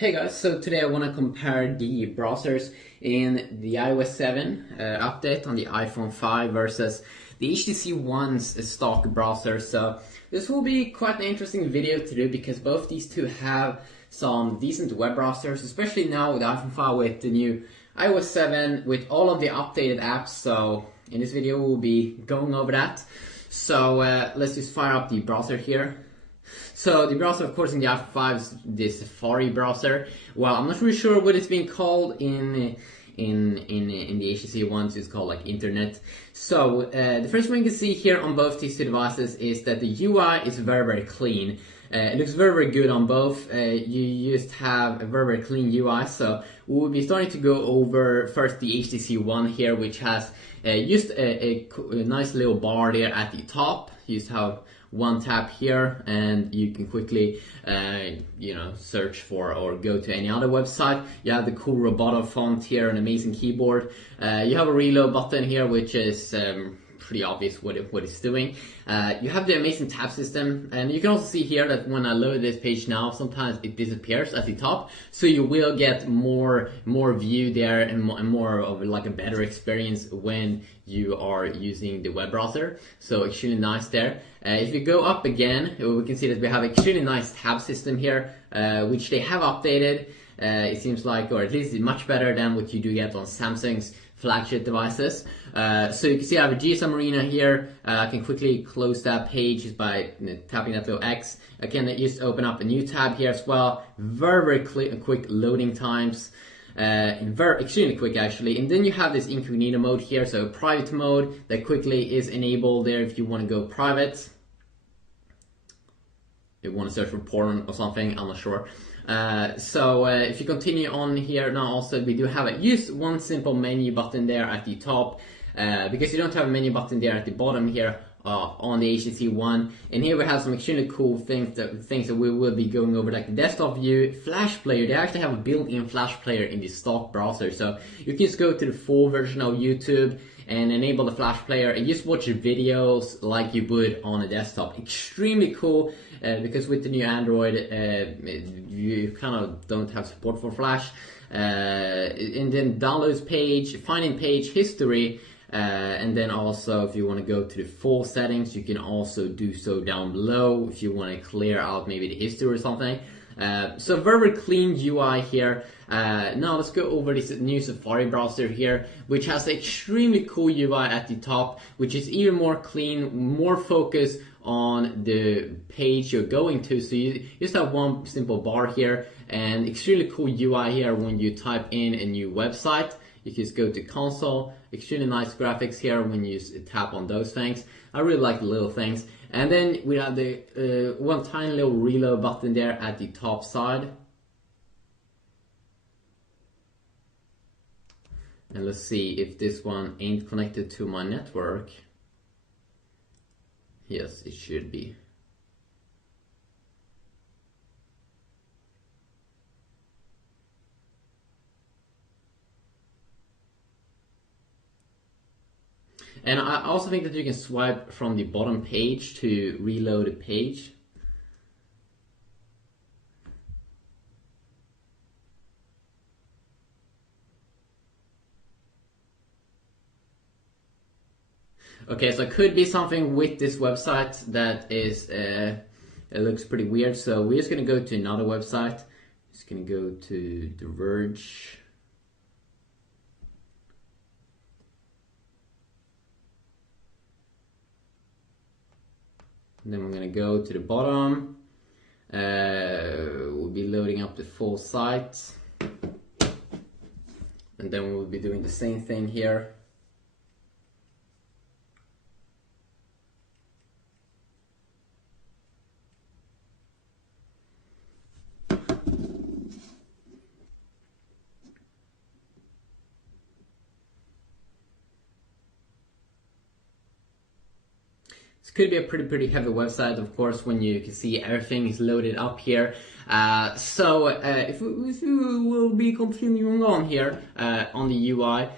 Hey guys, so today I want to compare the browsers in the iOS 7 update on the iPhone 5 versus the HTC One's stock browser. So this will be quite an interesting video to do because both these two have some decent web browsers, especially now with the iPhone 5 with the new iOS 7 with all of the updated apps. So in this video we'll be going over that. So let's just fire up the browser here. So the browser, of course, in the iPhone 5 is the Safari browser. Well, I'm not really sure what it's being called in the HTC ones. It's called like Internet. So the first thing you can see here on both these two devices is that the UI is very clean. It looks very good on both. You just have a very clean UI. So we'll be starting to go over first the HTC One here, which has just a nice little bar there at the top. You just have one tap here and you can quickly search for or go to any other website. You have the cool Roboto font here, an amazing keyboard. You have a reload button here, which is pretty obvious what it's doing. You have the amazing tab system, and you can also see here that when I load this page now, sometimes it disappears at the top, so you will get more view there and more of like a better experience when you are using the web browser. So extremely nice there. If you go up again, we can see that we have extremely nice tab system here, which they have updated. It seems like, or at least it's much better than what you do get on Samsung's flagship devices. So you can see I have a GSM Arena here. I can quickly close that page just by tapping that little X. I can just open up a new tab here as well. Very quick loading times. Extremely quick actually. And then you have this incognito mode here, so private mode that quickly is enabled there if you want to go private. You want to search for porn or something, I'm not sure. If you continue on here now, also we do have use one simple menu button there at the top, because you don't have a menu button there at the bottom here on the HTC One. And here we have some extremely cool things that we will be going over, like the desktop view, flash player. They actually have a built-in flash player in the stock browser, so you can just go to the full version of YouTube and enable the flash player and just watch videos like you would on a desktop. Extremely cool, because with the new Android you kind of don't have support for flash. And then downloads page, finding page history, and then also if you want to go to the full settings, you can also do so down below if you want to clear out maybe the history or something. So very clean UI here. Now let's go over this new Safari browser here, which has an extremely cool UI at the top, which is even more clean, more focused on the page you're going to. So you just have one simple bar here and extremely cool UI here when you type in a new website. You can just go to console, extremely nice graphics here when you tap on those things. I really like the little things. And then we have the one tiny little reload button there at the top side. And let's see if this one ain't connected to my network. Yes, it should be. And I also think that you can swipe from the bottom page to reload a page. Okay, so it could be something with this website that is, it looks pretty weird. So we're just gonna go to another website. Just gonna go to The Verge. And then we're going to go to the bottom. We'll be loading up the full site. And then we'll be doing the same thing here. This could be a pretty heavy website, of course, when you can see everything is loaded up here. If we will be continuing on here on the UI,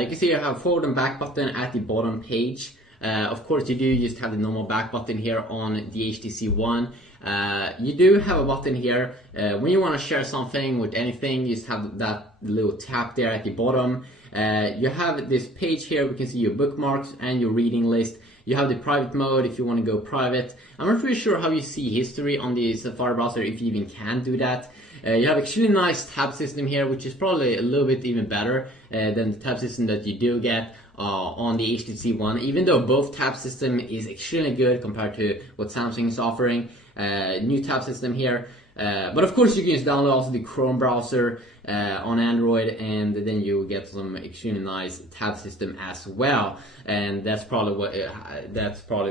you can see you have forward and back button at the bottom page. Of course, you do just have the normal back button here on the HTC One. You do have a button here when you want to share something with anything. You just have that little tap there at the bottom. You have this page here. We can see your bookmarks and your reading list. You have the private mode if you want to go private. I'm not really sure how you see history on the Safari browser, if you even can do that. You have extremely nice tab system here, which is probably a little bit even better than the tab system that you do get on the HTC One, even though both tab system is extremely good compared to what Samsung is offering. New tab system here. But of course you can just download also the Chrome browser on Android, and then you will get some extremely nice tab system as well. And that's probably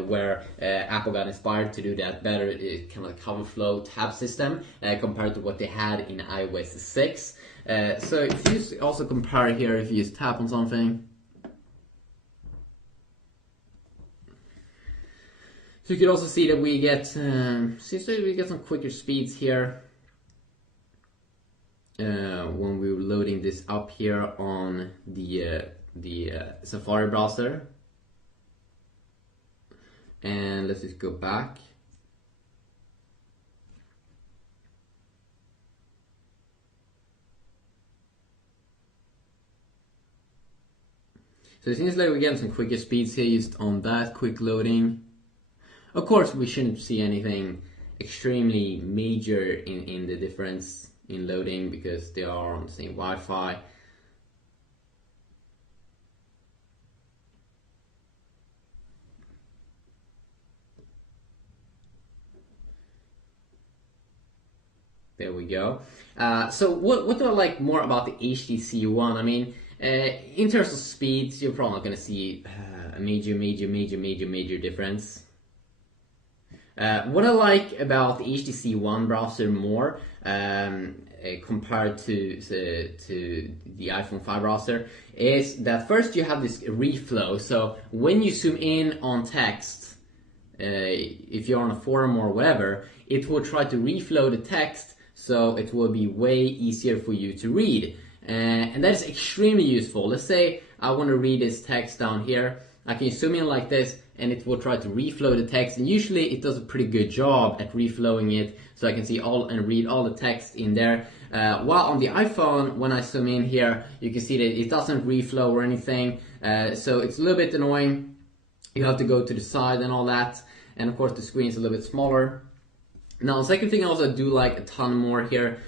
where Apple got inspired to do that better, kind of like cover flow tab system compared to what they had in iOS 6. So if you also compare here, if you just tap on something, so you can also see that we get some quicker speeds here when we were loading this up here on the Safari browser. And let's just go back. So it seems like we're getting some quicker speeds here just on that quick loading. Of course, we shouldn't see anything extremely major in the difference in loading because they are on the same Wi-Fi. There we go. So what do I like more about the HTC One? I mean, in terms of speeds, you're probably not going to see a major difference. What I like about the HTC One browser more compared to the iPhone 5 browser is that first you have this reflow. So when you zoom in on text, if you're on a forum or whatever, it will try to reflow the text, so it will be way easier for you to read. And that is extremely useful. Let's say I want to read this text down here. I can zoom in like this, and it will try to reflow the text, and usually it does a pretty good job at reflowing it, so I can see all and read all the text in there. While on the iPhone, when I zoom in here, you can see that it doesn't reflow or anything, so it's a little bit annoying. You have to go to the side and all that, and of course the screen is a little bit smaller. Now, the second thing I also do like a ton more here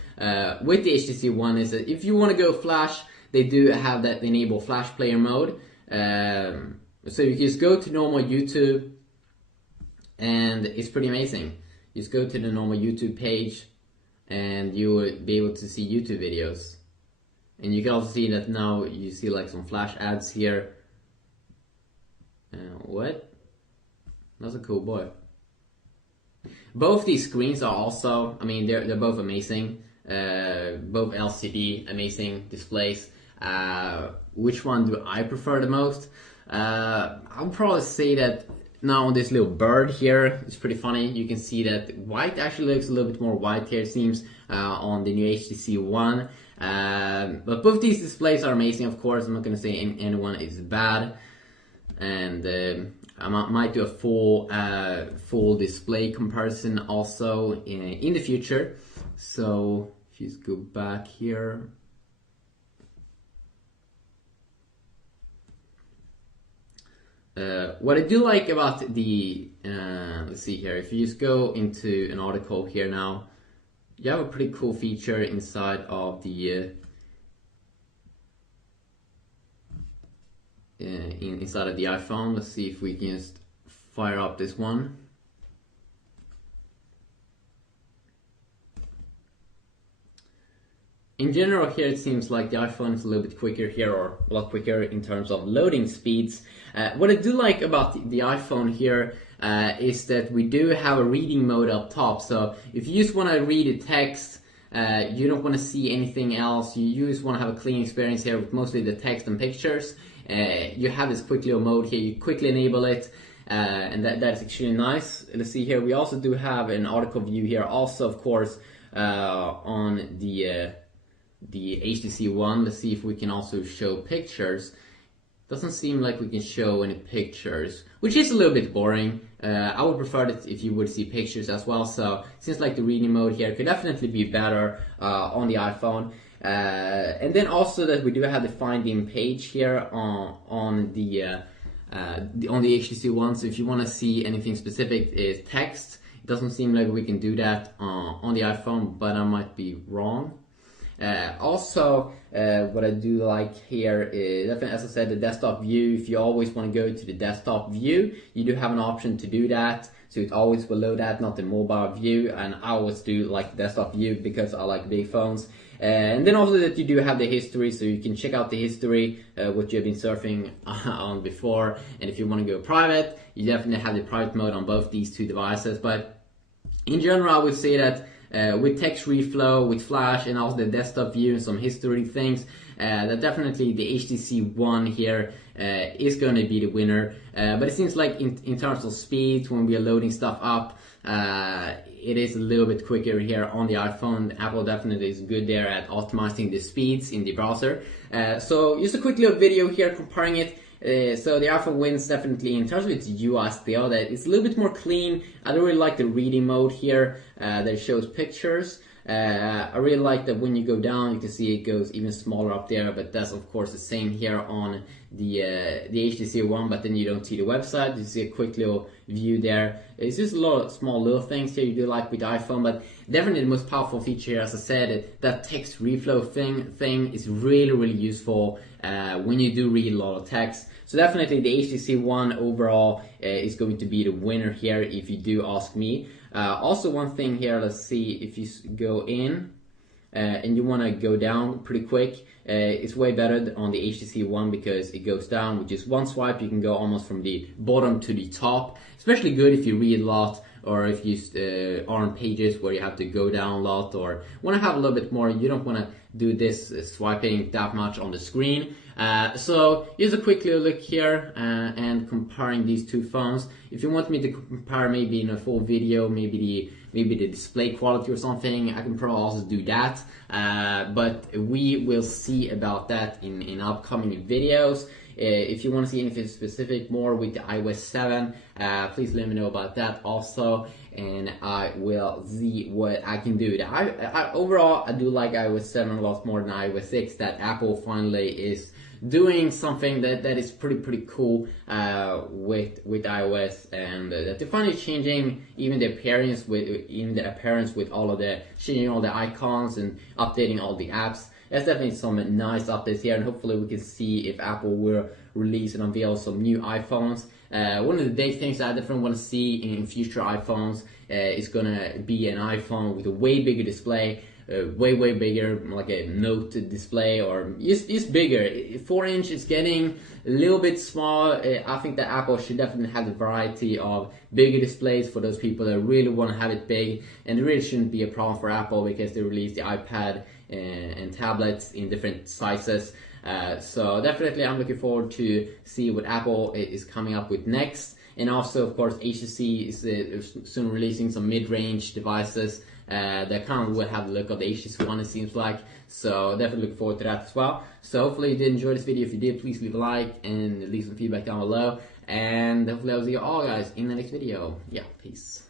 with the HTC One is that if you want to go Flash, they do have that enable Flash Player mode. So you can just go to normal YouTube, and it's pretty amazing. You just go to the normal YouTube page, and you will be able to see YouTube videos. And you can also see that now you see like some Flash ads here. What? That's a cool boy. Both these screens are also, I mean, they're both amazing. Both LCD, amazing displays. Which one do I prefer the most? I'll probably say that now this little bird here is pretty funny. You can see that white actually looks a little bit more white here, it seems, on the new HTC One. But both these displays are amazing, of course. I'm not going to say anyone is bad. And I might do a full display comparison also in the future. So if you just go back here. What I do like about the, let's see here, if you just go into an article here now, you have a pretty cool feature inside of the inside of the iPhone. Let's see if we can just fire up this one. In general here it seems like the iPhone is a little bit quicker here, or a lot quicker in terms of loading speeds. What I do like about the iPhone here is that we do have a reading mode up top. So if you just want to read a text, you don't want to see anything else, you just want to have a clean experience here with mostly the text and pictures, you have this quick little mode here, you quickly enable it, and that's extremely nice. Let's see here, we also do have an article view here also, of course, on the HTC One. Let's see if we can also show pictures. doesn't seem like we can show any pictures, which is a little bit boring. I would prefer that if you would see pictures as well. So it seems like the reading mode here could definitely be better on the iPhone. And then also that we do have the finding page here on the HTC One. So if you want to see anything specific, is text. It doesn't seem like we can do that on the iPhone, but I might be wrong. Also, what I do like here is, as I said, the desktop view. If you always want to go to the desktop view, you do have an option to do that. So it's always below that, not the mobile view. And I always do like the desktop view because I like big phones. And then also that you do have the history, so you can check out the history, what you've been surfing on before. And if you want to go private, you definitely have the private mode on both these two devices. But in general, I would say that with text reflow, with flash, and also the desktop view and some history things, that definitely the HTC One here is going to be the winner. But it seems like in terms of speed, when we are loading stuff up, it is a little bit quicker here on the iPhone. Apple definitely is good there at optimizing the speeds in the browser. So just a quick little video here comparing it. So the iPhone wins definitely in terms of its UI still. That it's a little bit more clean. I don't really like the reading mode here that shows pictures. I really like that when you go down, you can see it goes even smaller up there, but that's of course the same here on the HTC One, but then you don't see the website. You see a quick little view there. It's just a lot of small little things here you do like with the iPhone, but definitely the most powerful feature here, as I said, that text reflow thing is really useful when you do read a lot of text. So definitely the HTC One overall is going to be the winner here if you do ask me. Also one thing here, let's see, if you go in and you want to go down pretty quick, it's way better on the HTC One because it goes down with just one swipe. You can go almost from the bottom to the top, especially good if you read a lot, or if you are on pages where you have to go down a lot or want to have a little bit more. You don't want to do this swiping that much on the screen. So here's a quick little look here and comparing these two phones. If you want me to compare maybe in a full video, maybe the display quality or something, I can probably also do that. But we will see about that in upcoming videos. If you want to see anything specific more with the iOS 7, please let me know about that also, and I will see what I can do. Overall, I do like iOS 7 a lot more than iOS 6, that Apple finally is doing something that is pretty cool with iOS, and that they're finally changing even the appearance with all of the changing all the icons and updating all the apps. There's definitely some nice updates here, and hopefully we can see if Apple will release and unveil some new iPhones. One of the big things I definitely want to see in future iPhones is gonna be an iPhone with a way bigger display, way bigger, like a Note display, or just bigger. 4-inch is getting a little bit small. I think that Apple should definitely have a variety of bigger displays for those people that really want to have it big, and it really shouldn't be a problem for Apple because they released the iPad and tablets in different sizes. So definitely I'm looking forward to see what Apple is coming up with next. And also, of course, HTC is soon releasing some mid-range devices that kind of will have the look of the HTC One, it seems like. So definitely look forward to that as well. So hopefully you did enjoy this video. If you did, please leave a like and leave some feedback down below. And hopefully I'll see you all guys in the next video. Yeah, peace.